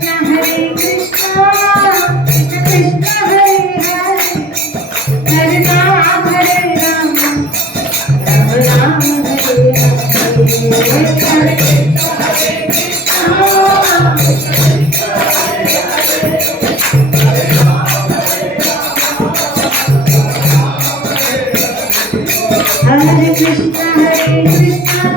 Hare Krishna, Krishna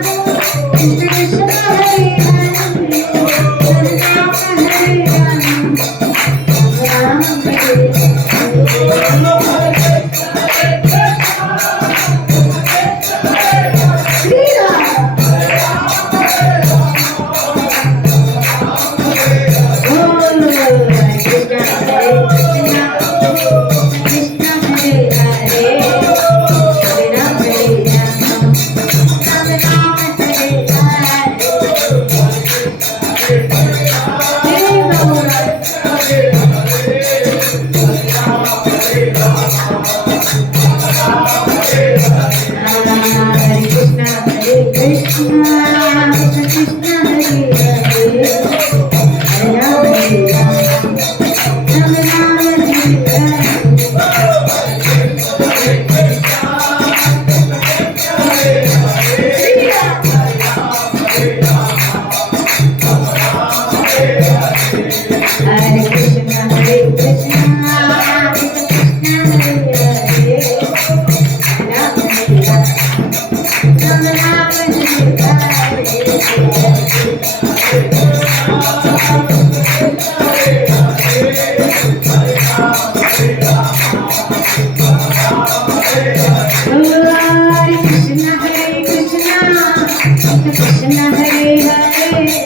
Krishna, Hare Hare.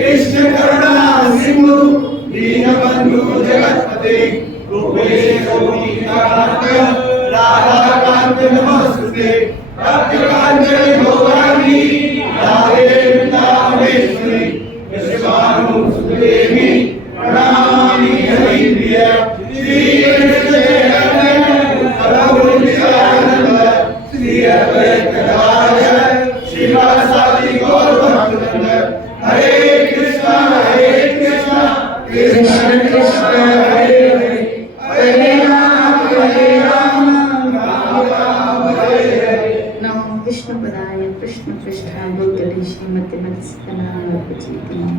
Krishna करुणा सिंधु दीनबंधु जगतपते गोपेश गोपीकांत राधाकांत नमस्ते तप्त कांचन गौरांगी राधे वृंदावनेश्वरी कृष्णानुसुदेवी प्रणमामि हरिप्रिय श्री कृष्ण चैतन्य प्रभु नित्यानंद श्री अद्वैत गदाधर श्रीवासादि गौर भक्तवृंद हरे कृष्ण कृष्ण कृष्ण हरे हरे हरे राम राम राम हरे हरे। नमो विष्णुपदाय कृष्ण पृष्ठाय भूतले श्रीमते मधुसूदनाय प्रचलितम्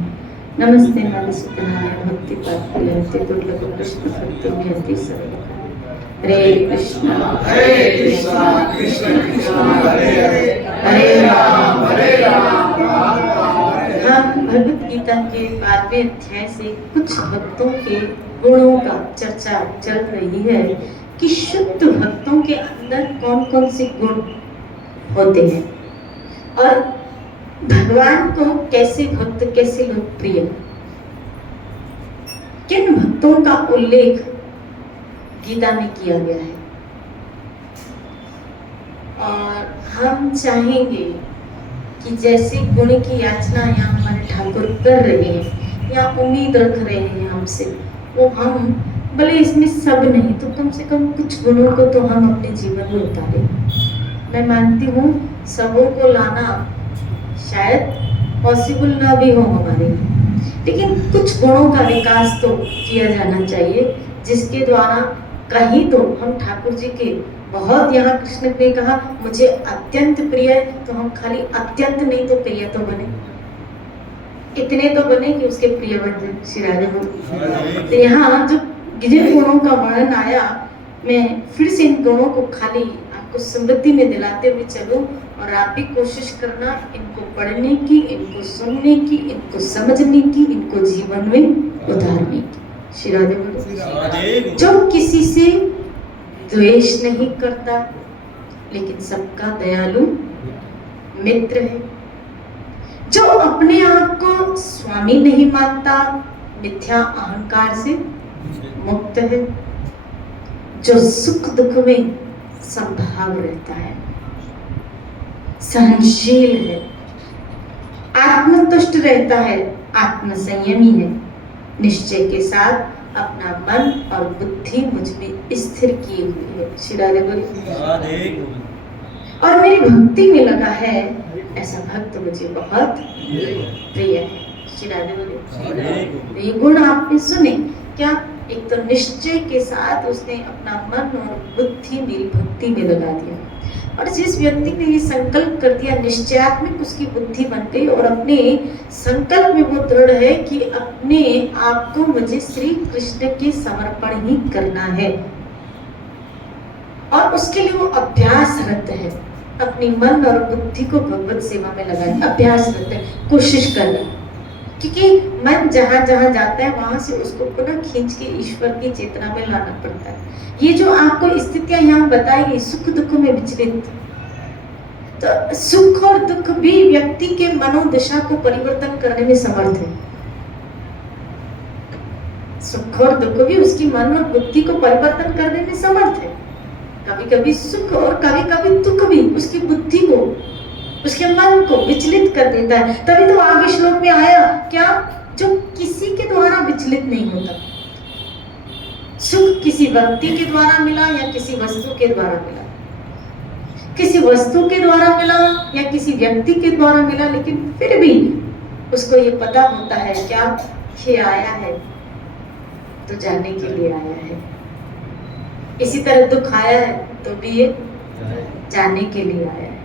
नमस्ते मधुसूदनाय भक्ति पात्रते दुर्लभ कृष्ण भक्ति में अति सरल हरे कृष्ण कृष्ण कृष्ण हरे हरे हरे राम राम राम हरे हरे। हम भगवत गीता के 12वें अध्याय से कुछ भक्तों के गुणों का चर्चा चल रही है कि शुद्ध भक्तों के अंदर कौन कौन से गुण होते हैं और भगवान को कैसे भक्त कैसे लोकप्रिय, किन भक्तों का उल्लेख गीता में किया गया है। और हम चाहेंगे कि जैसे गुण की याचना यहाँ हमारे ठाकुर कर रहे हैं या उम्मीद रख रहे हैं हमसे, वो हम भले इसमें सब नहीं तो कम से कम कुछ गुणों को तो हम अपने जीवन में उतारें। मैं मानती हूँ सबों को लाना शायद पॉसिबल ना भी हो हमारे लिए, लेकिन कुछ गुणों का विकास तो किया जाना चाहिए जिसके द्वारा कहीं तो हम ठाकुर जी के बहुत, यहाँ कृष्ण ने कहा मुझे अत्यंत प्रिय है, तो हम खाली अत्यंत नहीं तो प्रिय तो बने, इतने तो बने कि उसके प्रिय बन जाए श्री राधे बोल। तो यहाँ जो जिन गुणों का वर्णन आया, मैं फिर से इन गुणों को खाली आपको स्मृति में दिलाते हुए चलूं और आप भी कोशिश करना इनको पढ़ने की, इनको सुनने की, इनको समझने की, इनको जीवन में उतारने की। श्री राधे बोल। जो किसी से द्वेष नहीं करता लेकिन सबका दयालु मित्र है, जो अपने आप को स्वामी नहीं मानता, मिथ्या अहंकार से मुक्त है, जो सुख दुख में समभाव रहता है, सहनशील है, आत्मतुष्ट रहता है, आत्म संयमी है, निश्चय के साथ अपना मन और बुद्धि मुझ में स्थिर किए हुए है। श्री राधे बोलिए। और मेरी भक्ति में लगा है, ऐसा भक्त मुझे बहुत प्रिय है। श्री राधे बोलिए। ये गुण आपने सुने क्या? एक तो निश्चय के साथ उसने अपना मन और बुद्धि मेरी भक्ति में लगा दिया, और जिस व्यक्ति ने ये संकल्प कर दिया, निश्चयात्मक उसकी बुद्धि बन गई और अपने संकल्प में वो दृढ़ है कि अपने आप को मुझे श्री कृष्ण के समर्पण ही करना है, और उसके लिए वो अभ्यासरत है, अपनी मन और बुद्धि को भगवत सेवा में लगाने अभ्यासरत है, कोशिश कर रहा है। क्योंकि मन जहाँ जहाँ जाता है वहां से उसको पुनः खींच के ईश्वर की चेतना में लाना पड़ता है। ये जो आपको स्थितियां यहाँ बताई गई, सुख दुख में विचलित, तो सुख और दुख भी व्यक्ति के मनोदशा को परिवर्तन करने में समर्थ है। सुख और दुख भी उसकी मन और बुद्धि को परिवर्तन करने में समर्थ है। कभी कभी सुख और कभी कभी दुख भी उसकी बुद्धि को, उसके मन को विचलित कर देता है। तभी तो आगे श्लोक में आया क्या, जो किसी के द्वारा विचलित नहीं होता। सुख किसी व्यक्ति के द्वारा मिला या किसी वस्तु के द्वारा मिला, किसी वस्तु के द्वारा मिला या किसी व्यक्ति के द्वारा मिला, लेकिन फिर भी उसको ये पता होता है क्या, ये आया है तो जाने के लिए आया है। इसी तरह दुख आया है तो भी ये जाने के लिए आया है।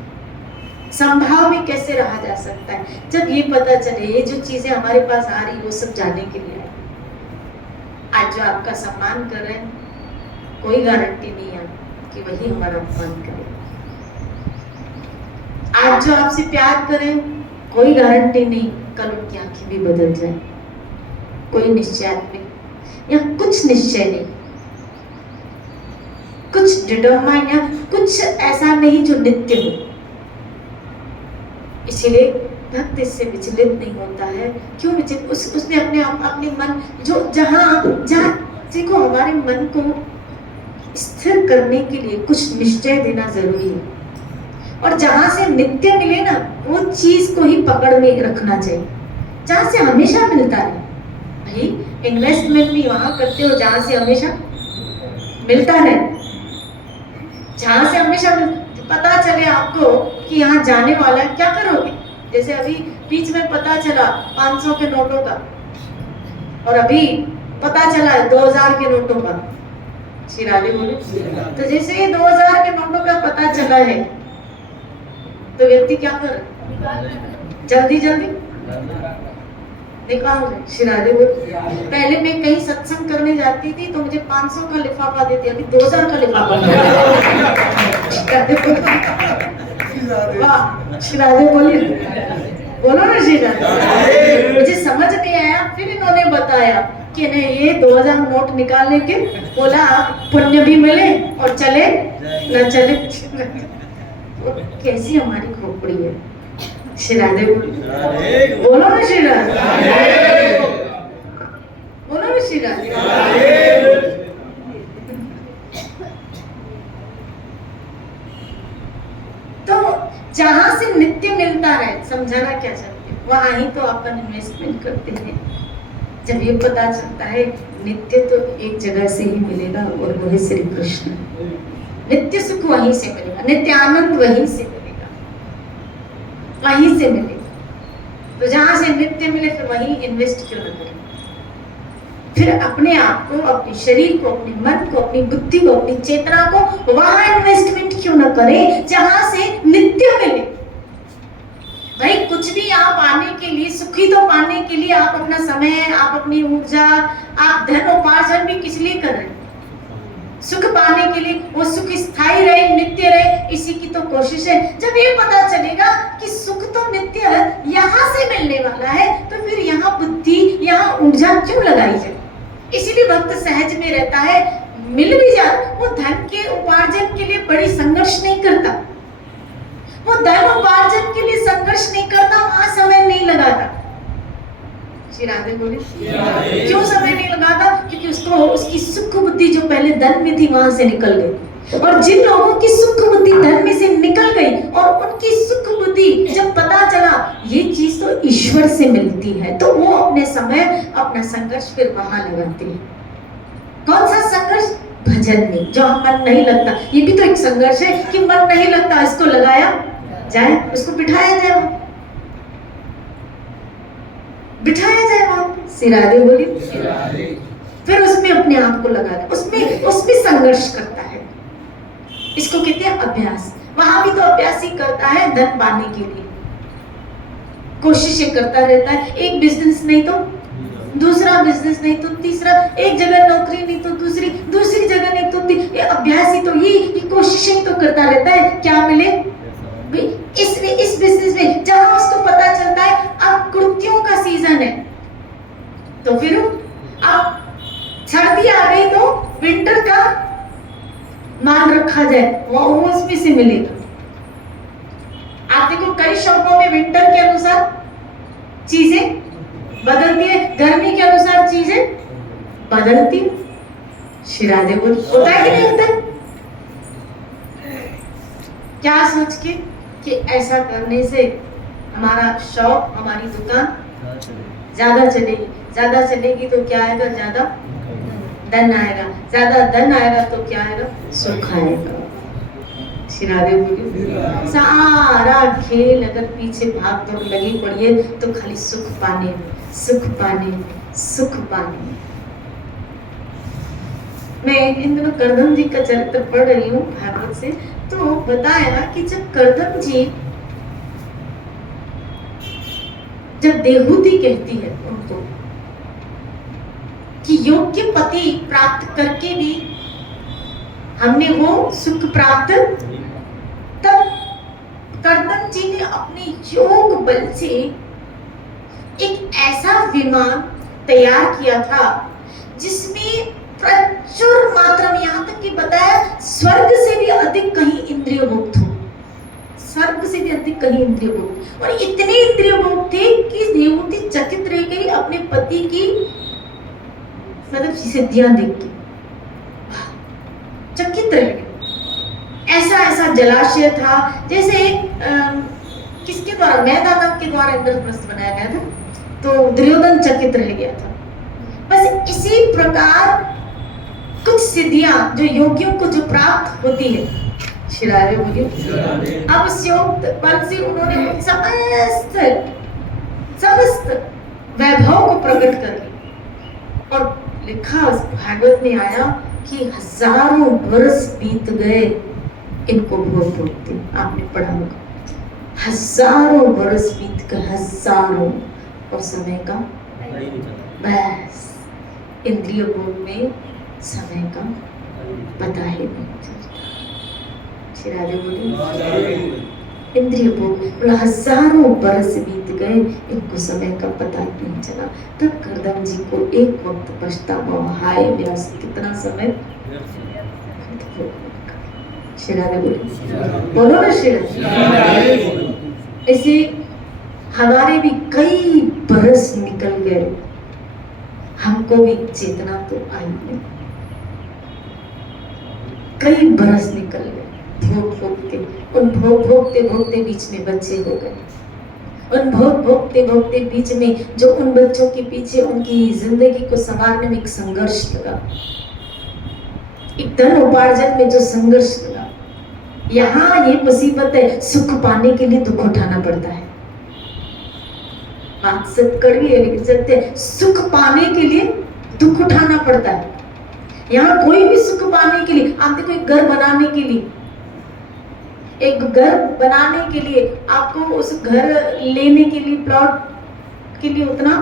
संभाव में कैसे रहा जा सकता है, जब ये पता चले ये जो चीजें हमारे पास आ रही वो सब जाने के लिए आई। आज जो आपका सम्मान कर रहे हैं, कोई गारंटी नहीं है कि वही हमारा अपमान करे। आज जो आपसे प्यार करें, कोई गारंटी नहीं कल उनकी आंखें भी बदल जाए। कोई निश्चयात्मक या कुछ निश्चय नहीं, कुछ डिटरमाइन या कुछ ऐसा नहीं जो नित्य हो। इसीलिए भक्त इससे विचलित नहीं होता है। क्यों विचलित? उसने अपने मन जो जहाँ देखो हमारे मन को स्थिर करने के लिए कुछ निश्चय देना जरूरी है, और जहां से नित्य मिले ना वो चीज को ही पकड़ में रखना चाहिए, जहां से हमेशा मिलता है। भाई इन्वेस्टमेंट भी वहां करते हो जहां से हमेशा मिलता है, जहां से हमेशा पता चले आपको कि यहाँ जाने वाला है, क्या करोगे? जैसे अभी बीच में पता चला 500 के नोटों का, और अभी पता चला 2000 के नोटों का। शिराली बोले, तो जैसे ये 2000 के नोटों का पता चला है तो व्यक्ति क्या कर, जल्दी जल्दी निकाल रहे। शिराली बोले, पहले मैं कहीं सत्संग करने जाती थी तो मुझे 500 का लिफाफा देती, अभी 2000 का लिफाफा। वाह शिराली बोली, बोलो ना शिराली। मुझे समझ नहीं आया, फिर इन्होंने बताया कि नहीं ये 2000 नोट निकालने के बोला पुण्य भी मिले और चले न चले। कैसी हमारी खोपड़ी है। शिराधे बोलो ना शिराधे, बोलो ना शिराधे। तो जहां से नित्य मिलता है, समझाना क्या चाहते हैं, वहां ही तो अपन इन्वेस्टमेंट करते हैं। जब ये पता चलता है नित्य तो एक जगह से ही मिलेगा और वो है श्री कृष्ण। नित्य सुख वहीं से मिलेगा, नित्य आनंद वहीं से मिलेगा, वहीं से मिलेगा। तो जहां से नित्य मिले फिर वहीं इन्वेस्ट क्यों न करें? फिर अपने आप को, अपने शरीर को, अपने मन को, अपनी बुद्धि को, अपनी चेतना को वहां इन्वेस्टमेंट क्यों न करें जहां से नित्य मिले? भाई कुछ भी आप पाने के लिए, सुखी तो पाने के लिए आप अपना समय, आप अपनी ऊर्जा, आप धन उपार्जन भी किस लिए कर रहे हैं? सुख पाने के लिए, वो सुख स्थायी रहे, नित्य रहे, इसी की तो कोशिश है। जब ये पता चलेगा कि सुख तो नित्य यहाँ से मिलने वाला है तो फिर यहाँ बुद्धि, यहाँ ऊर्जा क्यों लगाई जाए? इसीलिए भक्त सहज में रहता है, मिल भी जाए वो धन के उपार्जन के लिए बड़ी संघर्ष नहीं करता, वो धन उपार्जन के लिए संघर्ष नहीं करता, वहां समय नहीं लगाता। श्री राधे बोले, क्यों समय नहीं लगाता? क्योंकि उसको उसकी सुख बुद्धि जो पहले धन में थी वहां से निकल गई। और जिन लोगों की सुख बुद्धि धन में से निकल गई और उनकी सुख बुद्धि जब पता चला ये चीज तो ईश्वर से मिलती है, तो वो अपने समय, अपना संघर्ष फिर वहां लगाते हैं। कौन सा संघर्ष? भजन में, जो मन नहीं लगता। ये भी तो एक संघर्ष है कि मन नहीं लगता, इसको लगाया जाए, उसको बिठाया जाए, बिठाया जाए वहां। सिरादे बोली, फिर उसमें अपने आप को लगा दे, उसमें संघर्ष करता है। इसको कहते हैं अभ्यास। वहां भी तो अभ्यास ही करता है धन पाने के लिए, कोशिशें करता रहता है। एक बिजनेस नहीं तो दूसरा बिजनेस, नहीं तो तीसरा, एक जगह नौकरी नहीं तो दूसरी जगह नहीं तो ये अभ्यास ही तो, ये कोशिशें तो करता रहता है। क्या मिले इस बिजनेस में? जहां उसको पता चलता है अब कुर्तियों का सीजन है तो फिर अब सर्दी आ गई तो विंटर का मान रखा जाए, वो उसमें से मिलेगा। आप देखो कई शॉपों में विंटर के अनुसार चीजें बदलती है, गर्मी के अनुसार चीजें बदलती है। शिरादे बोल होता है कि नहीं होता? क्या सोच के कि ऐसा करने से हमारा शॉप, हमारी दुकान ज्यादा चलेगी, ज्यादा चलेगी तो क्या आएगा? ज्यादा धन आएगा, ज्यादा धन आएगा तो क्या आएगा? सुख आएगा। शिरादे बोली, सारा खेल अगर पीछे भाग दौड़ लगी पड़ी है तो खाली सुख पाने में, सुख पाने में, सुख पाने में। मैं इन दिनों करदम जी का चरित्र पढ़ रही हूँ भागवत से, तो बताया ना कि जब करदम जी, जब देहूती कहती है उनको कि योग्य पति प्राप्त करके भी हमने वो सुख प्राप्त, तब करदम जी ने अपने योग बल से एक ऐसा विमान तैयार किया था जिसमें प्रचुर मात्रा में, यहाँ तक कि बताया स्वर्ग से भी अधिक कहीं इंद्रिय भोग हो, स्वर्ग से भी अधिक कहीं इंद्रिय भोग, और इतने इंद्रिय भोग थे कि देवती चकित रह गई अपने पति की, मतलब सिद्धियां देख के चकित रह गए। ऐसा ऐसा जलाशय था जैसे किसके द्वारा, मैदानव के द्वारा इंद्रप्रस्थ बनाया गया था, तो दुर्योधन चकित रह गया था। बस इसी प्रकार कुछ सिद्धियां जो योगियों को जो प्राप्त होती है, शिरारे बोलिए, अब उस योग बल से उन्होंने समस्त वैभव को प्रकट कर दिया। और लिखा उस भागवत में आया कि हजारों वर्ष बीत गए इनको भोग भोगते। आपने पढ़ा होगा, हजारों वर्ष बीत गए, हजारों, और समय का बस इंद्रिय भोग में समय का पता ही नहीं चलता। शिरारे बोले, इंद्रिय भोग बोला हजारों बरस बीत गए, इनको समय का पता ही नहीं चला। तब करदम जी को एक वक्त पछतावा, हाय व्यास कितना समय। शिरारे बोले, बोलो ना शिरारे। ऐसे हमारे भी कई बरस निकल गए, हमको भी चेतना तो आई नहीं। कई बरस निकल गए भोग भोगते, उन भोग भोगते भोगते बीच में बच्चे हो गए, उन भोग भोगते भोगते बीच में जो उन बच्चों के पीछे उनकी जिंदगी को संवारने में एक संघर्ष लगा, एक धन उपार्जन में जो संघर्ष लगा। यहाँ ये मुसीबत है, सुख पाने के लिए दुख उठाना पड़ता है। बात सच कड़वी है लेकिन सत्य है, सुख पाने के लिए दुख उठाना पड़ता है। यहाँ कोई भी सुख पाने के लिए, आप देखो एक घर बनाने के लिए, एक घर बनाने के लिए आपको उस घर लेने के लिए, प्लॉट के लिए उतना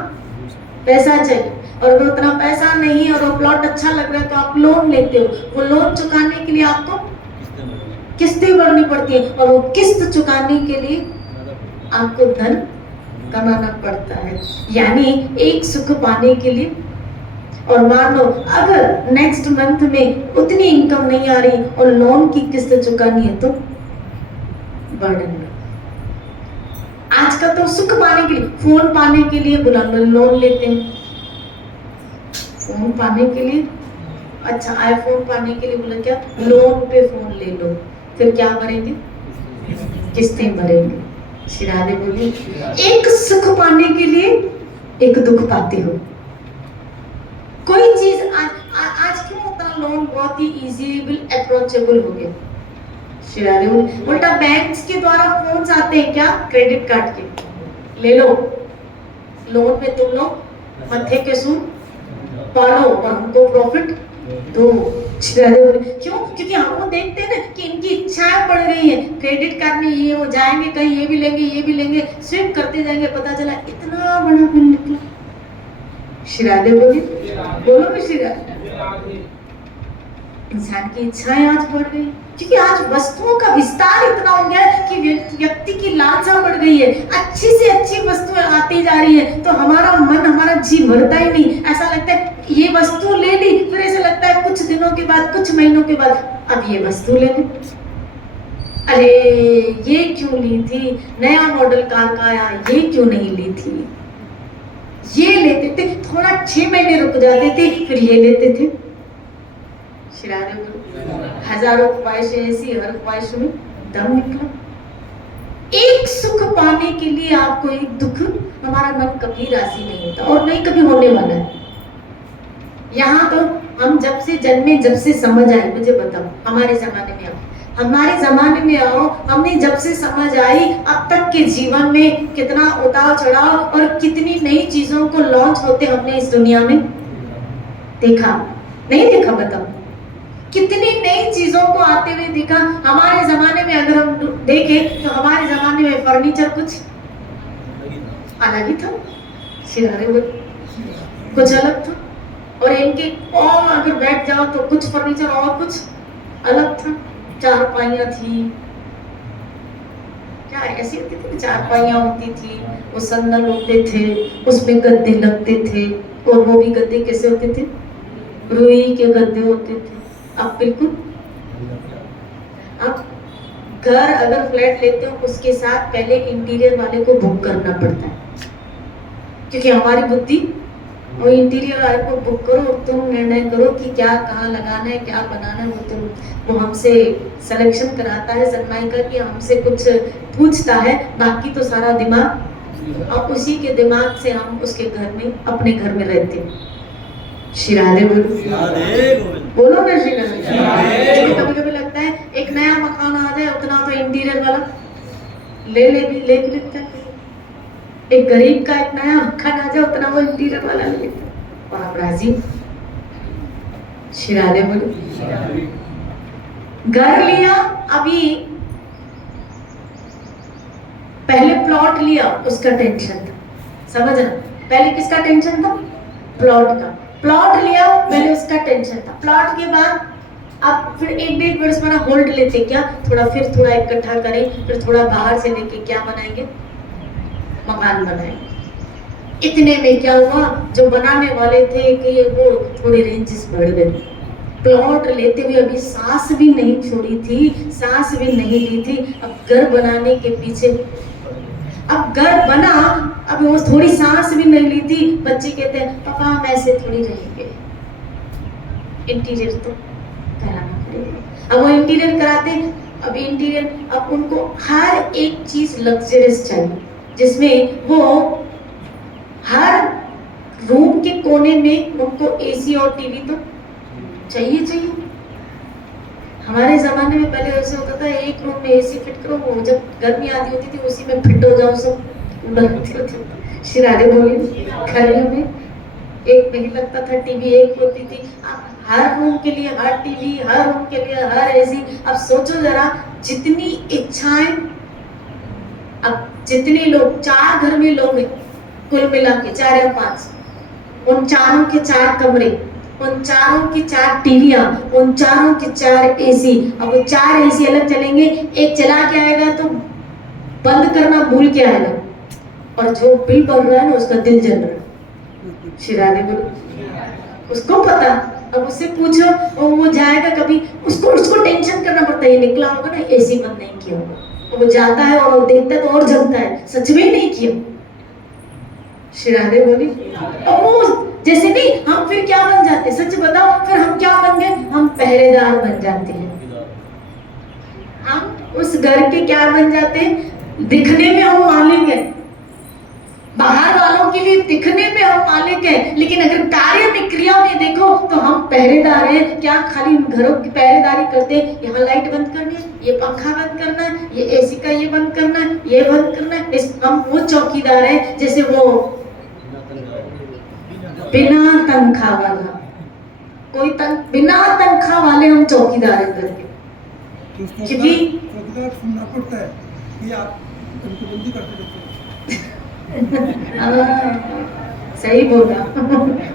पैसा चाहिए, और अगर उतना पैसा नहीं है और वो प्लॉट अच्छा लग रहा है तो आप लोन लेते हो। वो लोन चुकाने के लिए आपको किस्तें भरनी पड़ती है, और वो किस्त चुकाने के लिए आपको धन कमाना पड़ता है। यानी एक सुख पाने के लिए, और मान लो अगर नेक्स्ट मंथ में उतनी इनकम नहीं आ रही और लोन की किस्त चुकानी है तो बर्डन। आजकल तो सुख पाने के लिए, फोन पाने के लिए बुला लोन लेते हैं, फोन पाने के लिए, अच्छा आईफोन पाने के लिए बोला क्या लोन पे फोन ले लो, फिर क्या भरेंगे, किस्तें भरेंगे। शिरादे बोली, एक सुख पाने के लिए एक दुख पाते हो। कोई चीज आज क्यों उतना लोन बहुत ही इजीबल अप्रोचेबल हो गया। शिरादे बोली, उल्टा बैंक्स के द्वारा फोन्स आते हैं क्या, क्रेडिट कार्ड के, ले लो लोन में, तुम लोग मत्थे के सूद पालो और हमको प्रॉफिट दो। क्यों? क्योंकि हम वो देखते हैं ना कि इनकी इच्छाएं बढ़ गई है, क्रेडिट कार्ड में ये वो जाएंगे कहीं, ये भी लेंगे ये भी लेंगे, स्विप करते जाएंगे, पता चला इतना बड़ा बिल निकला। शिरादे बोली, बोलो भी शिरादे। इंसान की इच्छाएं आज बढ़ गई, क्योंकि आज वस्तुओं का विस्तार इतना हो गया है कि व्यक्ति की लालसा बढ़ गई है, अच्छी से अच्छी वस्तुएं आती जा रही है, तो हमारा मन, हमारा जी भरता ही नहीं। ऐसा लगता है ये वस्तु ले ली, फिर ऐसा लगता है कुछ दिनों के बाद, कुछ महीनों के बाद अब ये वस्तु ले ली, अरे ये क्यों ली थी, नया मॉडल कार का आया, ये क्यों नहीं ली थी, ये लेते थे, थोड़ा 6 महीने रुक जाते थे, फिर ये लेते थे। हजारों ख्वाहिशें ऐसी, हर ख्वाहिश में दम निकला। एक सुख पाने के लिए आपको एक दुख, हमारा मन कभी राजी नहीं होता और नहीं कभी होने वाला है। यहाँ तो हम जब से जन्मे, जब से समझ आए, मुझे बताओ हमारे जमाने में आओ, हमारे जमाने में आओ, हमने जब से समझ आई अब तक के जीवन में कितना उतार चढ़ाव और कितनी नई चीजों को लॉन्च होते हमने इस दुनिया में देखा, नहीं देखा, बताओ कितनी नई चीजों को आते हुए देखा। हमारे जमाने में अगर हम देखें तो हमारे जमाने में फर्नीचर कुछ अलग ही था, कुछ अलग था, और इनके और अगर बैठ जाओ तो कुछ फर्नीचर और कुछ अलग था। चारपाइयाँ थी, क्या ऐसी होती थी, चारपाइयाँ होती थी, वो संदल होते थे, उसमें गद्दे लगते थे, और वो भी गद्दे कैसे होते थे, रुई के गद्दे होते थे। अब बिल्कुल, अब घर अगर फ्लैट लेते हो उसके साथ पहले इंटीरियर वाले को बुक करना पड़ता है, क्योंकि हमारी बुद्धि वो इंटीरियर वाले को बुक करो, तुम निर्णय करो कि क्या कहाँ लगाना है, क्या बनाना है। वो हमसे सिलेक्शन कराता है सनमाइका की, हमसे कुछ पूछता है, बाकी तो सारा दिमाग, और उसी के दिमाग से हम उसके घर में, अपने घर में रहते हैं। श्री राधे बोलो ना श्री राधे। कभी कभी लगता है एक नया मकान आ जाए, उतना तो इंटीरियर वाला ले भी लेता है। एक गरीब का एक नया मकान आ जाए, उतना वो इंटीरियर वाला ले लेता है। और आप राजी? श्री राधे बोलो। घर लिया, अभी पहले प्लॉट लिया, उसका टेंशन था, समझना। पहले किसका टेंशन था? प्लॉट का। प्लॉट लिया, पहले उसका टेंशन था। प्लॉट के बाद अब फिर 1-1.5 वर्ष में होल्ड लेते, क्या थोड़ा इकट्ठा करें, फिर थोड़ा बाहर से लेके क्या बनाएंगे? मकान बनाएंगे। इतने में क्या हुआ, जो बनाने वाले थे कि वो थोड़ी रेंजेस बढ़ गई। प्लॉट लेते हुए अभी सांस भी नहीं छोड़ी थी, सांस भी नहीं ली थी। अब घर बनाने के पीछे, अब घर बना, अब वो थोड़ी सांस भी नहीं ली थी। बच्चे कहते हैं पापा हम ऐसे थोड़ी रहेंगे, इंटीरियर तो कराना पड़ेगा। अब वो इंटीरियर कराते, अब इंटीरियर, अब उनको हर एक चीज लग्जरियस चाहिए, जिसमें वो हर रूम के कोने में उनको एसी और टीवी तो चाहिए। हमारे जमाने में पहले ऐसे होता था, एक रूम में एसी फिट करो, वो जब गर्मी आती होती थी उसी में फिट हो जाओ सब। श्री राधे बोली, घर में एक नहीं लगता था, टीवी एक होती थी। हर रूम के लिए हर टीवी, हर रूम के लिए हर एसी। अब सोचो जरा, जितनी इच्छाएं, अब जितने लोग, 4 घर में लोग हैं कुल मिला के, 4 या 5, उन चारों के 4 कमरे, उन चारों की 4 टीवियां, उन चारों के 4 एसी। अब वो 4 एसी अलग चलेंगे, एक चला के आएगा तो बंद करना भूल के आएगा, और जो बिल बढ़ रहा है ना उसका दिल जल रहा है। श्री राधे बोलो, उसको पता। अब उससे पूछो, और वो जाएगा कभी, उसको टेंशन करना पड़ता है, ये निकला होगा ना, एसी बंद नहीं किया होगा। वो जाता है और देखता है तो और जलता है, सच में नहीं किया। श्री राधे बोली। अब वो जैसे नहीं, हम फिर क्या बन जाते, सच बताओ, फिर हम क्या बन गए? हम पहरेदार बन जाते हैं। हम उस घर के क्या बन जाते हैं? दिखने में हम मालिक हैं, बाहर वालों के लिए दिखने में हम मालिक हैं, लेकिन अगर कार्य में, क्रिया में देखो तो हम पहरेदार हैं। क्या खाली घरों की पहरेदारी करते हैं? यहाँ लाइट बंद करनी है, ये पंखा बंद करना है, ये एसी का ये बंद करना है, ये बंद करना है। हम वो चौकीदार हैं, जैसे वो बिना तनख्वाह वाला, बिना तनख्वाह वाले हम चौकीदार हैं करके। क्योंकि चौकीदार सुनना पड़ता है कि आप उनको बंदी करते रहते सही बोला।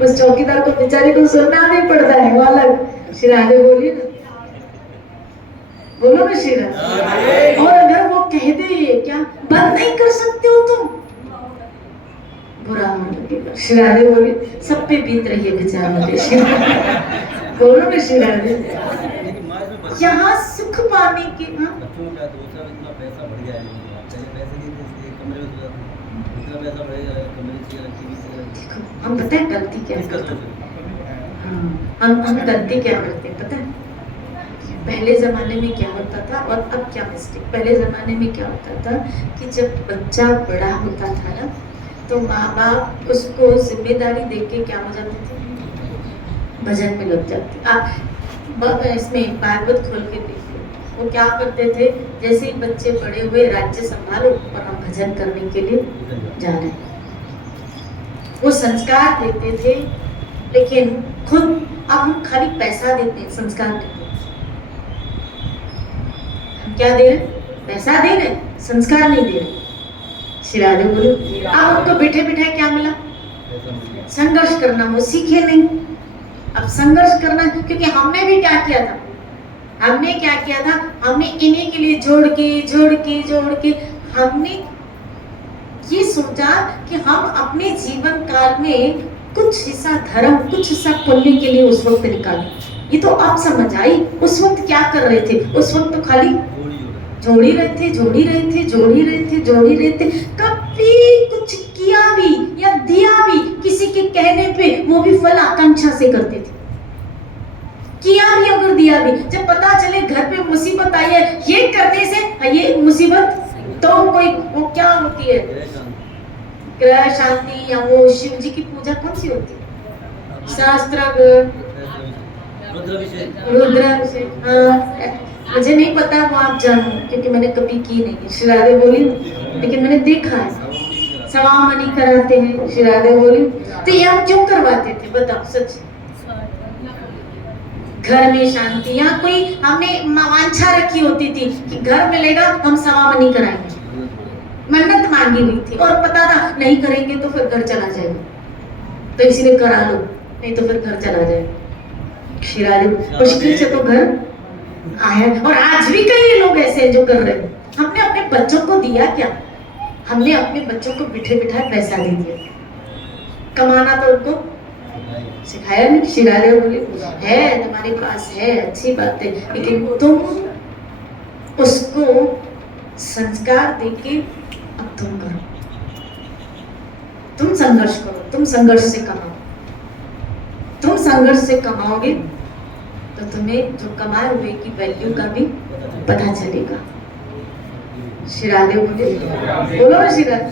उस चौकीदार को बेचारे को सुनना नहीं पड़ता है, वो अलग। श्री राधे बोलिए ना, बोलो ना श्री राधे। और अगर वो कह दे क्या बंद नहीं कर सकते हो तुम, बुरा मान लगेगा। श्री राधे बोलिए, सब पे बीत रही है बेचारा। बोलो ना श्री राधे। यहाँ सुख पाने के, हम पता है गलती क्या करते हैं? हम गलती क्या करते हैं पता है? पहले जमाने में क्या होता था और अब क्या मिस्टेक। पहले जमाने में क्या होता था कि जब बच्चा बड़ा होता था ना, तो माँ बाप उसको जिम्मेदारी देके क्या हो जाते थे? भजन में लग जाते। आप इसमें भागवत खोल के देखो, वो क्या करते थे, जैसे ही बच्चे बड़े हुए, राज्य संभालो और हम भजन करने के लिए जा रहे हैं। वो संस्कार देते थे, लेकिन खुद अब हम खाली पैसा देते हैं, संस्कार देते हैं। हम क्या दे रहे? पैसा दे रहे, संस्कार नहीं दे रहे। श्री राधे बोलो। अब उनको बैठे बैठे क्या मिला? संघर्ष करना, वो सीखे नहीं। अब संघर्ष करना, क्योंकि हमने भी क्या किया था? हमने क्या किया था? हमने इन्हीं के लिए जोड़ के हमने ये सोचा कि हम अपने जीवन काल में कुछ हिस्सा धर्म, कुछ हिस्सा पुण्य के लिए उस वक्त निकालें। ये तो आप समझ आई। उस वक्त क्या कर रहे थे? उस वक्त तो खाली जोड़ी रहे थे। कभी कुछ किया भी या दिया भी किसी के कहने पे वो भी फल आकांक्षा से करते थे। किया भी अगर दिया भी, जब पता चले घर पे मुसीबत आई है, ये करने से ये मुसीबत तो कोई वो क्या होती है, ग्रह शांति या वो शिव जी की पूजा कौन सी होती है, शास्त्र रुद्राभिषेक। हाँ, मुझे नहीं पता, वो आप जानो क्योंकि मैंने कभी की नहीं। श्री राधे बोली, लेकिन मैंने देखा है सवामनी कराते हैं। श्री राधे बोली, तो ये हम क्यों करवाते थे बताओ सच? घर में शांति, यहाँ कोई हमने वांछा रखी होती थी कि घर मिलेगा हम सवामनी कराएंगे, मन्नत मांगी हुई थी और पता था नहीं करेंगे तो फिर घर चला जाएगा, तो इसीलिए करा लो, नहीं तो फिर घर चला जाएगा। श्री राधे मुश्किल से तो घर आया। और आज भी कई लोग ऐसे हैं जो कर रहे हैं। हमने अपने बच्चों को दिया क्या? हमने अपने बच्चों को बिठे बिठाए पैसा दे दिया, कमाना तो उनको सिखाया नहीं। श्री राधे बोले, है तुम्हारे पास है अच्छी बात है, लेकिन तुम उसको संस्कार देके अब तुम करो, तुम संघर्ष करो, तुम संघर्ष से कमाओ, तुम संघर्ष से कमाओगे तो तुम्हें जो कमाए हुए की वैल्यू का भी पता चलेगा। श्री राधे बोले, बोलो ना श्री राधे।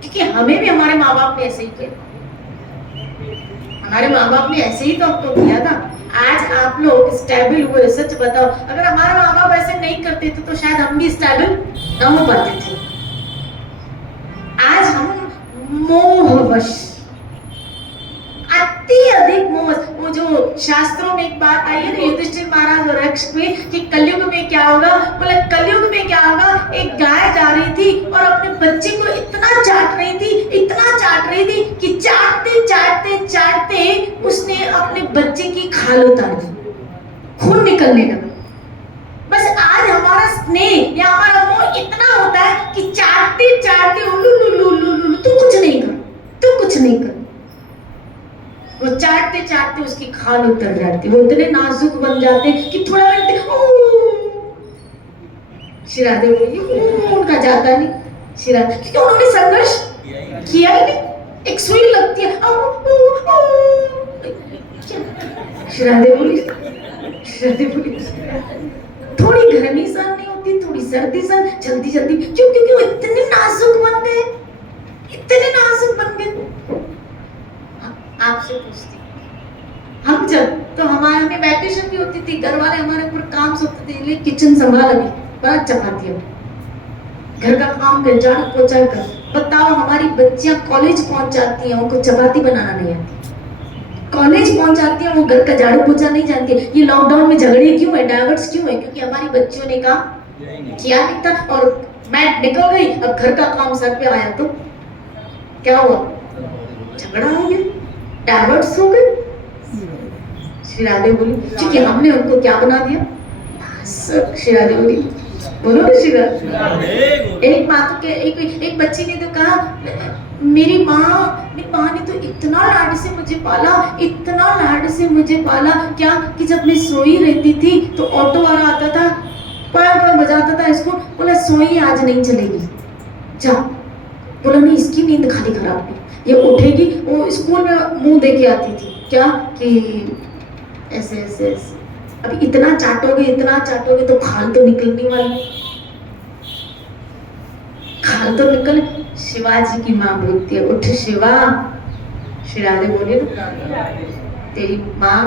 क्योंकि हमें भी हमारे माँ बाप ने ऐसे ही किया, हमारे माँ बाप ने ऐसे ही तो आपको किया था। आज आप लोग स्टेबल हुए, सच बताओ, अगर हमारे माँ बाप ऐसे नहीं करते थे तो शायद हम भी स्टेबल न हो पाते थे। आज हम मोहवश, अति अधिक मोह, वो जो शास्त्रों में एक बात आई है ना युधिष्ठिर महाराज और यक्ष में कि कलयुग में क्या होगा, बोले कलयुग में क्या होगा, एक गाय जा रही थी और अपने बच्चे को इतना चाट रही थी, इतना चाट रही थी कि चाटते चाटते चाटते उसने अपने बच्चे की खाल उतार दी, खून निकलने लगा। बस आज हमारा स्नेह या हमारा मोह इतना होता है कि चाटते चाटते तू कुछ नहीं कर, तू कुछ नहीं कर, वो चाटते चाटते उसकी खाल उतर जाती, वो इतने नाजुक बन जाते कि थोड़ा श्री राधे बोली उनका जाता नहीं। श्री राधे क्योंकि उन्होंने संघर्ष किया ही नहीं, एक सुई लगती है श्री राधे बोली, श्री राधे बोली थोड़ी गर्मी सहन नहीं होती, थोड़ी सर्दी सहन, जल्दी जल्दी क्यों, क्योंकि वो इतने नाजुक बन गए, इतने नाजुक बन गए। आपसे पूछती हम जब तो हमारे में वैकेशन भी होती थी, घर वाले हमारे ऊपर काम सौंपते थे, किचन संभाल अभी बड़ा चपाती हो, घर का काम कर, झाड़ू पोछा कर। बताओ हमारी बच्चियां कॉलेज पहुंच जाती हैं, उनको चपाती बनाना नहीं आती, कॉलेज पहुंच जाती हैं, वो घर का झाड़ू पोछा नहीं जानती। ये लॉकडाउन में झगड़े क्यों है, डाइवर्स क्यों है? क्योंकि हमारी बच्चियों ने काम किया नहीं था और मैं निकल गई, अब घर का काम सर पे आया तो क्या हुआ, झगड़ा हो गया, डाइवर्स हो गए। श्री राधे बोली क्योंकि हमने उनको क्या बना दिया। श्री राधे बोली, बोलो ना श्री राधे। एक माँ तो एक बच्ची ने तो कहा मेरी माँ ने तो इतना लाड से मुझे पाला, इतना लाड से मुझे पाला, क्या कि जब मैं सोई रहती थी तो ऑटो वाला आता था, पैर बजाता था इसको, बोला सोई आज नहीं चलेगी, जा। बोला नहीं इसकी नींद खाली खराब है, ये उठेगी। वो स्कूल में मुंह दे के आती थी क्या कि ऐसे ऐसे ऐसे, अब इतना चाटोगे तो खाल तो निकलने वाली, खाल तो निकल। शिवाजी की माँ बोलती है उठ शिवा। श्री राधे बोले तेरी माँ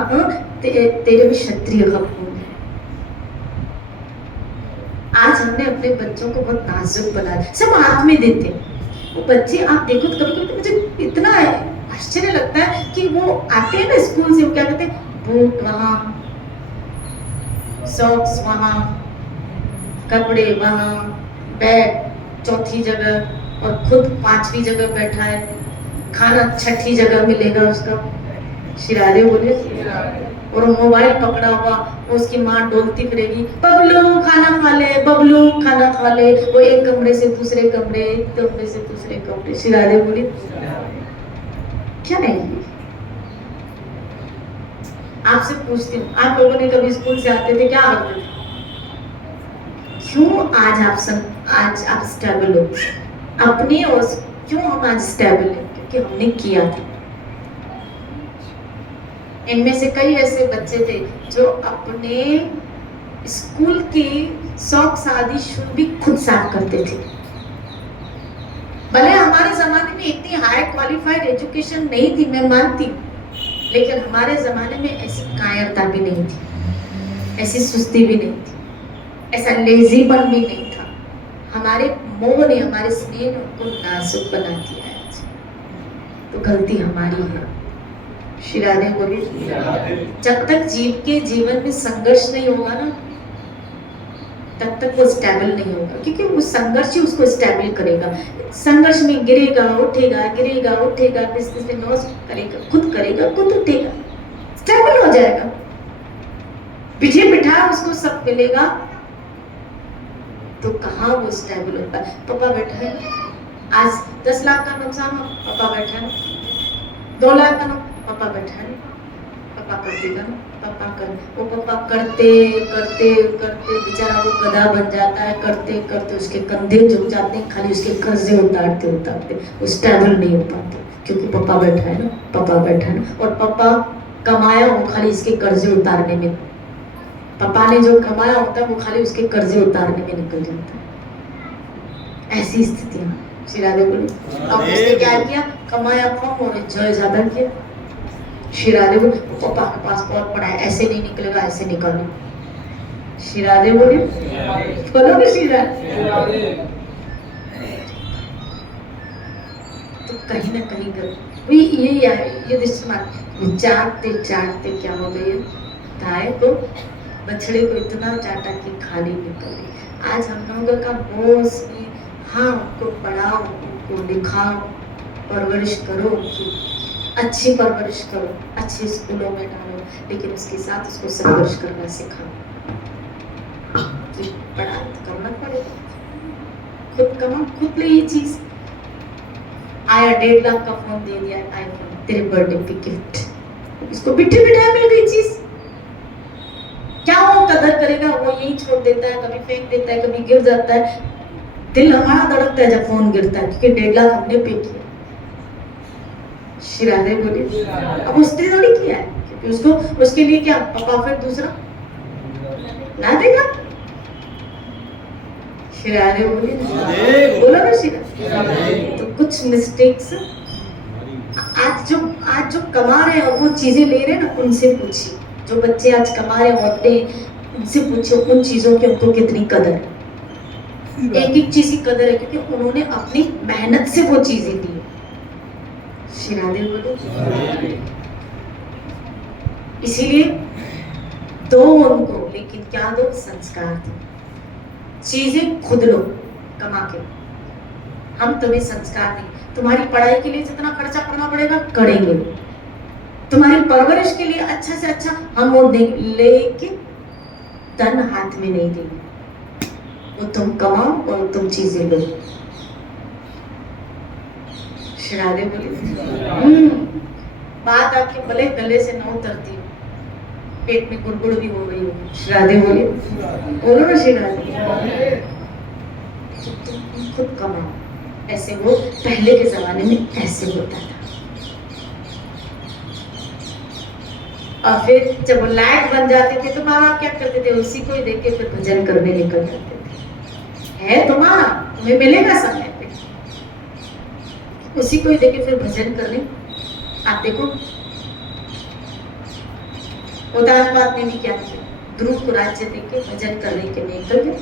तेरे में क्षत्रिय का खून है। आज हमने अपने बच्चों को बहुत नाजुक बना दिया, सब हाथ में देते हैं। वो बच्चे आप देखो तो कभी कभी मुझे इतना आश्चर्य लगता है कि वो आते हैं ना स्कूल से, वो क्या कहते हैं बूट वहाँ, सॉक्स वहाँ, कपड़े वहाँ, बैग चौथी जगह और खुद 5वीं जगह बैठा है, खाना 6ठी जगह मिलेगा उसका। श्री राधे बोले और मोबाइल पकड़ा हुआ, उसकी माँ डोलती फिरेगी बबलू खाना खा ले, बबलू खाना खा ले। वो एक कमरे से दूसरे कमरे, एक कमरे से दूसरे कमरे। श्री राधे बोली क्या नहीं। आपसे पूछती हूँ, आप लोगों ने कभी स्कूल से आते थे क्या करते थे? क्यों आज आप स्टेबल हो अपने, और क्यों हम आज स्टेबल हैं? क्योंकि हमने किया था। इनमें से कई ऐसे बच्चे थे जो अपने स्कूल के सॉक्स आदि शूज भी खुद साफ करते थे। भले हमारे जमाने में इतनी हाई क्वालिफाइड एजुकेशन नहीं थी, मैं मानती हूँ, लेकिन हमारे जमाने में ऐसी कायरता भी नहीं थी, ऐसी सुस्ती भी नहीं थी, ऐसा लेजीपन भी नहीं था। हमारे मोह ने, हमारे स्नेह ने उनको नाजुक बना दिया है। तो गलती हमारी है। श्री राधे बोले, जब तक जीव के जीवन में संघर्ष नहीं होगा ना, तब तक वो स्टेबल नहीं होगा, क्योंकि वो संघर्ष ही उसको स्टेबल करेगा। संघर्ष में गिरेगा उठेगा, गिरेगा उठेगा, बिजनेस में लॉस करेगा खुद उठेगा, स्टेबल हो जाएगा। पीछे बिठा उसको सब मिलेगा तो कहाँ वो स्टेबल होता है। पापा बैठा है, आज 10 लाख का नुकसान हो, पापा बैठा है, 2 लाख का पापा बैठा है, पापा कर देगा, पापा कर, वो पापा करते करते करते बेचारा वो गधा बन जाता है, करते करते उसके कंधे झुक जाते हैं, खाली उसके कर्जे उतारते उतारते वो स्टेबल नहीं हो पाते, क्योंकि पापा बैठा है ना, पापा बैठा है ना। और पापा कमाया वो खाली इसके कर्जे उतारने में, पापा ने जो कमाया होता है वो खाली उसके कर्जे उतारने में निकल जाता है। ऐसी स्थितियां श्री राधे बोले। अब उसने क्या किया, कमाया कम और एंजॉय ज्यादा किया। श्री राधे बोले, पापा के पास बहुत पड़ा है, ऐसे नहीं निकलेगा, ऐसे निकालो। श्री राधे बोले, बोलो ना श्री राधे। तो कहीं ना कहीं कर ये दृष्टि चाटते चाटते क्या हो गई, गाय को, बछड़े को इतना चाटा कि खाली निकल गई। आज हम लोगों का बोझ में, हाँ उनको पढ़ाओ, उनको लिखाओ, परवरिश करो, उनकी अच्छी परवरिश करो, अच्छे स्कूलों में डालो, लेकिन उसके साथ उसको संघर्ष करना सिखाओ कि पढ़ाई तो करना पड़ेगा, खुद कमाओ, खुद ले। ये चीज आया 1.5 लाख का फोन दे दिया आईफोन, तेरे बर्थडे पे गिफ्ट, इसको बिठे बिठाए मिल गई चीज, क्या वो कदर करेगा, वो यही छोड़ देता है, कभी फेंक देता है, कभी गिर जाता है। दिल हमारा धड़कता है जब फोन गिरता है, क्योंकि 1.5 लाख हमने पे किया। श्री राधे बोले, अब उसने थोड़ी किया है, क्योंकि उसको, उसके लिए क्या पापा फिर दूसरा ला देगा। श्री राधे बोले, बोलो ना श्री राधे। तो कुछ मिस्टेक्स आज जो कमा रहे हैं वो चीजें ले रहे हैं ना, उनसे पूछिए। जो बच्चे आज कमा रहे होते हैं उनसे पूछो उन चीजों की उनको कितनी कदर है। एक एक चीज की कदर है, क्योंकि उन्होंने अपनी मेहनत से वो चीजें दी। श्री राधे बोले, इसीलिए दो उनको, लेकिन क्या दो, संस्कार दो। चीजें खुद लो कमा के, हम तुम्हें संस्कार देंगे। तुम्हारी पढ़ाई के लिए जितना खर्चा करना पड़ेगा करेंगे, तुम्हारी परवरिश के लिए अच्छा से अच्छा हम वो देंगे, लेकिन धन हाथ में नहीं देंगे, वो तुम कमाओ और तुम चीजें लो। श्री राधे बोले, बात आपके भले गले से न उतरती हो, पेट में गुड़गुड़ भी हो गई हो, श्री राधे बोले, बोलो ना श्री राधे। तुम खुद कमाओ, ऐसे वो पहले के जमाने में ऐसे होता था। और फिर जब वो लायक बन जाते थे तो माँ बाप क्या करते थे, उसी को ही देख के फिर भजन करने निकल जाते थे। है तुम्हारा, तुम्हें मिलेगा समय पे, उसी को ही देख के फिर भजन करने। आप देखो उदारवाद ने भी क्या किया, ध्रुव को राज्य देके भजन करने के लिए निकल गए।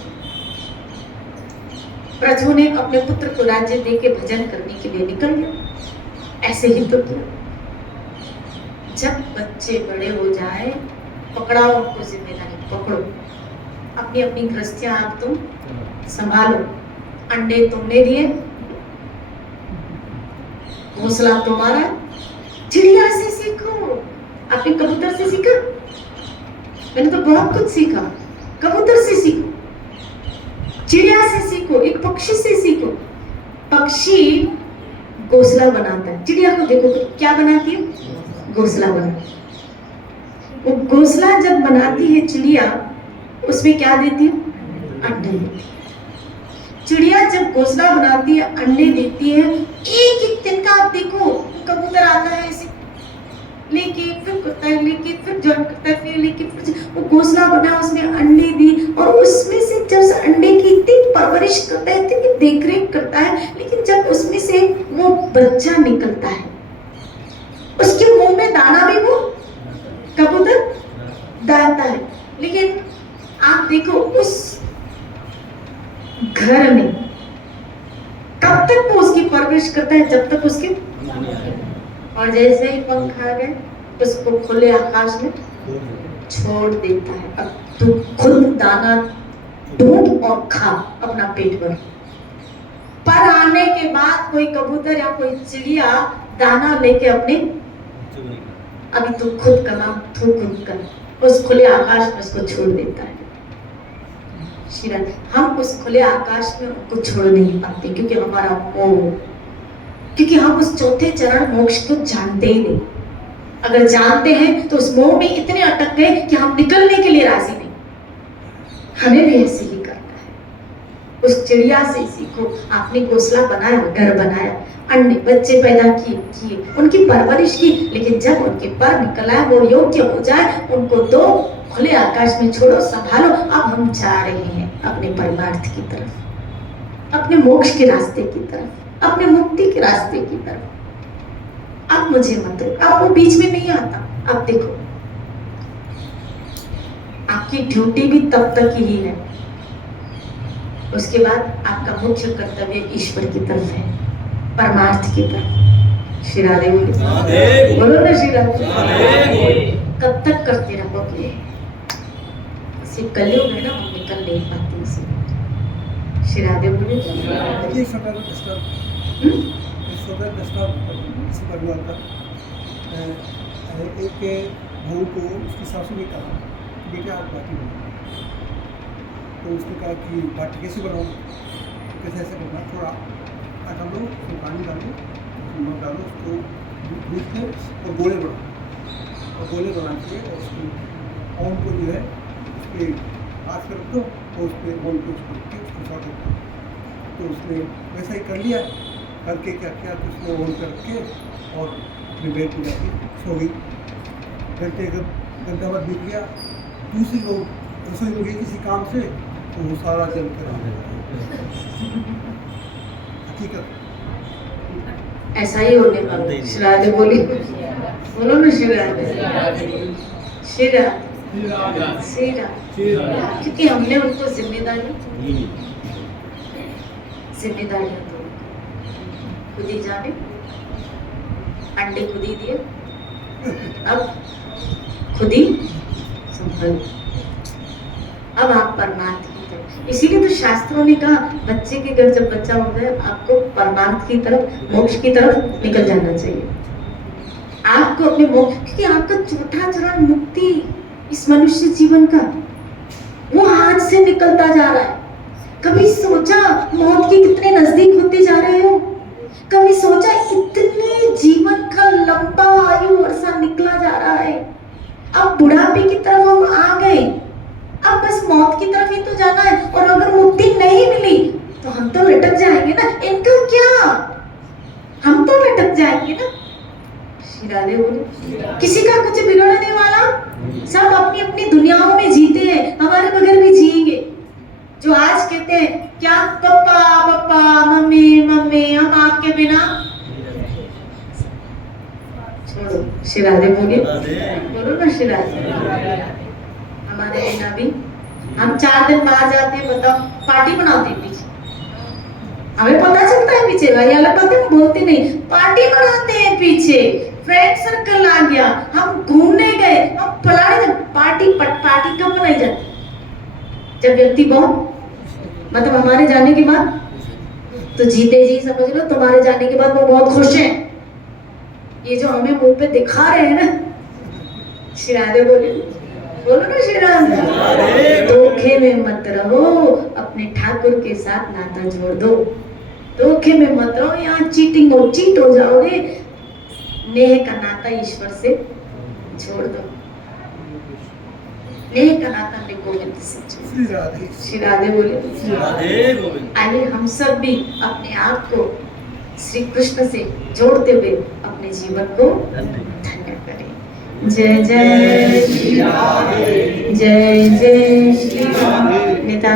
प्रभु ने अपने पुत्र को राज्य देके भजन करने के लिए निकल गए। ऐसे ही तो किया। जब बच्चे बड़े हो जाए, पकड़ाओ उनको जिम्मेदारी, पकड़ो अपनी अपनी गृहस्थियां, आप तुम संभालो। अंडे तुमने दिए, घोंसला तुम्हारा, चिड़िया से सीखो। आपने कबूतर से सीखा? मैंने तो बहुत कुछ सीखा। कबूतर से सीखो, चिड़िया से सीखो, एक पक्षी से सीखो। पक्षी घोंसला बनाता है, चिड़िया को देखो क्या बनाती है, घोंसला बनाती है। वो घोंसला जब बनाती है चिड़िया, उसमें क्या देती है, अंडे देती है। चिड़िया जब घोंसला बनाती है, अंडे देती है, एक एक तिनका आप देखो, कबूतर आता है ऐसे लेके फिर करता है, लेके फिर जॉइन करता है, फिर लेके फिर वो घोंसला बना, उसने अंडे दी और उसमें से जब से अंडे की इतनी परवरिश करता है, इतनी देखरेख करता है, लेकिन जब उसमें से वो बच्चा निकलता है, उसके मुंह में दाना भी वो कबूतर डालता है। लेकिन आप देखो उस घर में कब तक वो उसकी परवरिश करता है, जब तक उसके, और जैसे ही पंख आ गए उसको खुले आकाश में छोड़ देता है। अब तू खुद दाना ढूंढ और खा, अपना पेट भर। पर आने के बाद कोई कबूतर या कोई चिड़िया दाना लेके अपने, अभी तू खुद कमा, तू खुद कर, उस खुले आकाश में उसको छोड़ देता है। श्रीराम, हम उस खुले आकाश में उनको छोड़ नहीं पाते क्योंकि हमारा मोह, क्योंकि हम उस चौथे चरण मोक्ष को जानते ही नहीं। अगर जानते हैं तो उस मोह में इतने अटक गए कि हम निकलने के लिए राजी नहीं। हमें भी ऐसे ही करना है। उस चिड़िया से सीखो, आपने घोंसला बनाया, घर बनाया, अंडे बच्चे पैदा किए, उनकी परवरिश की, लेकिन जब उनके पर निकल आए, वो योग्य हो जाए, उनको दो, खुले आकाश में छोड़ो, संभालो। अब हम जा रहे हैं अपने परमार्थ की तरफ, अपने मोक्ष के रास्ते की तरफ, अपने मुक्ति के रास्ते की तरफ। अब मुझे मत रोक, अब वो बीच में नहीं आता। अब देखो, आपकी ड्यूटी भी तब तक ही है, उसके बाद आपका मुख्य कर्तव्य ईश्वर की तरफ है, परमार्थ की तरफ। श्री राधे बोलो ना, श्री राधे। कब तक करते रहोगे? सिर्फ कलयुग है ना, हम निकल नहीं पाते इसे। श्री राधे बोले। एक बहू को उसकी सासू ने कहा बेटा आप बाटी बनाओ, तो उसने कहा कि बाटी कैसे बनाओ, कैसे ऐसा करना, थोड़ा आटा लो, उसमें पानी डालो, नमक डालो, उसको भूज के और गोले बनाओ, और गोले बना के और उसको ऑन को जो है उसके हाथ पर रख दो और उस पर बोल के उसको शॉर्ट रख दो। तो उसने वैसा ही कर लिया, करके क्या किया कि उसने ऑन करके और अपने बेड पर जाके सो गई। घंटा बाद बीत गया, दूसरी लोग रसोई में गई किसी काम से, तो वो सारा जल कर हकीकत ऐसा ही होने वाला। श्री राधे बोली, बोलो ना श्री राधे। श्री राधे, श्री राधे। क्योंकि हमने उनको जिम्मेदारियां तो खुद ही जाने, अंडे खुद ही दिए, अब खुद ही संभल। अब आप परमार्थ की तरफ, इसीलिए तो शास्त्रों ने कहा बच्चे के घर जब बच्चा होता है आपको परमार्थ की तरफ, मोक्ष की तरफ निकल जाना चाहिए। आपको अपने मोक्ष, क्योंकि आपका चौथा चरण मुक्ति इस मनुष्य जीवन का, वो हाथ से निकलता जा रहा है। कभी सोचा मौत के कितने नजदीक होते जा रहे हो? कभी सोचा इतने जीवन का लंबा आयु वर्षा निकला जा रहा है, अब बुढ़ापे की तरफ हम आ गए, अब बस मौत की तरफ ही तो जाना है। और अगर मुक्ति नहीं मिली तो हम तो लटक जाएंगे ना, इनका क्या, हम तो लटक जाएंगे ना। श्री राधे बोले, किसी का कुछ बिगड़ने वाला, सब अपनी अपनी दुनियाओं में जीते हैं, हमारे बगैर भी जिएंगे। जो आज कहते हैं क्या पापा पापा, मम्मी मम्मी, हम आपके बिना, छोड़ो। श्री राधे बोलिए, बोलो ना श्री राधे। हमारे बिना भी, हम 4 दिन बाहर जाते हैं, बताओ, पार्टी बनाते हैं पीछे, हमें पता चलता है पीछे, भाई अलग बात है, बोलते नहीं, पार्टी बनाते हैं पीछे, फ्रेंड सर्कल आ गया, हम घूमने गए, हम फलाने, पार्टी कब बनाई जाती? जब व्यक्ति बहुत, मतलब हमारे जाने के बाद तो जीते जी समझ लो, तुम्हारे जाने के बाद वो बहुत खुश हैं। ये जो हमें मुंह पे दिखा रहे हैं ना, श्री राधे बोले, बोलो ना श्री राधे। धोखे में मत रहो, अपने ठाकुर के साथ नाता जोड़ दो। धोखे में मत रहो, यहाँ चीटिंग और चीट हो जाओगे। नेह का नाता ईश्वर से छोड़ दो। नेह का नाता ने गोविंद से जोड़। श्री राधे श्री राधे बोले। श्री राधे गोविंद। आइए हम सब भी अपने आप को श्री कृष्ण से जोड़ते हुए अपने जीवन को धन्य करें। जय जय श्री राधे, जय जय श्री राधे।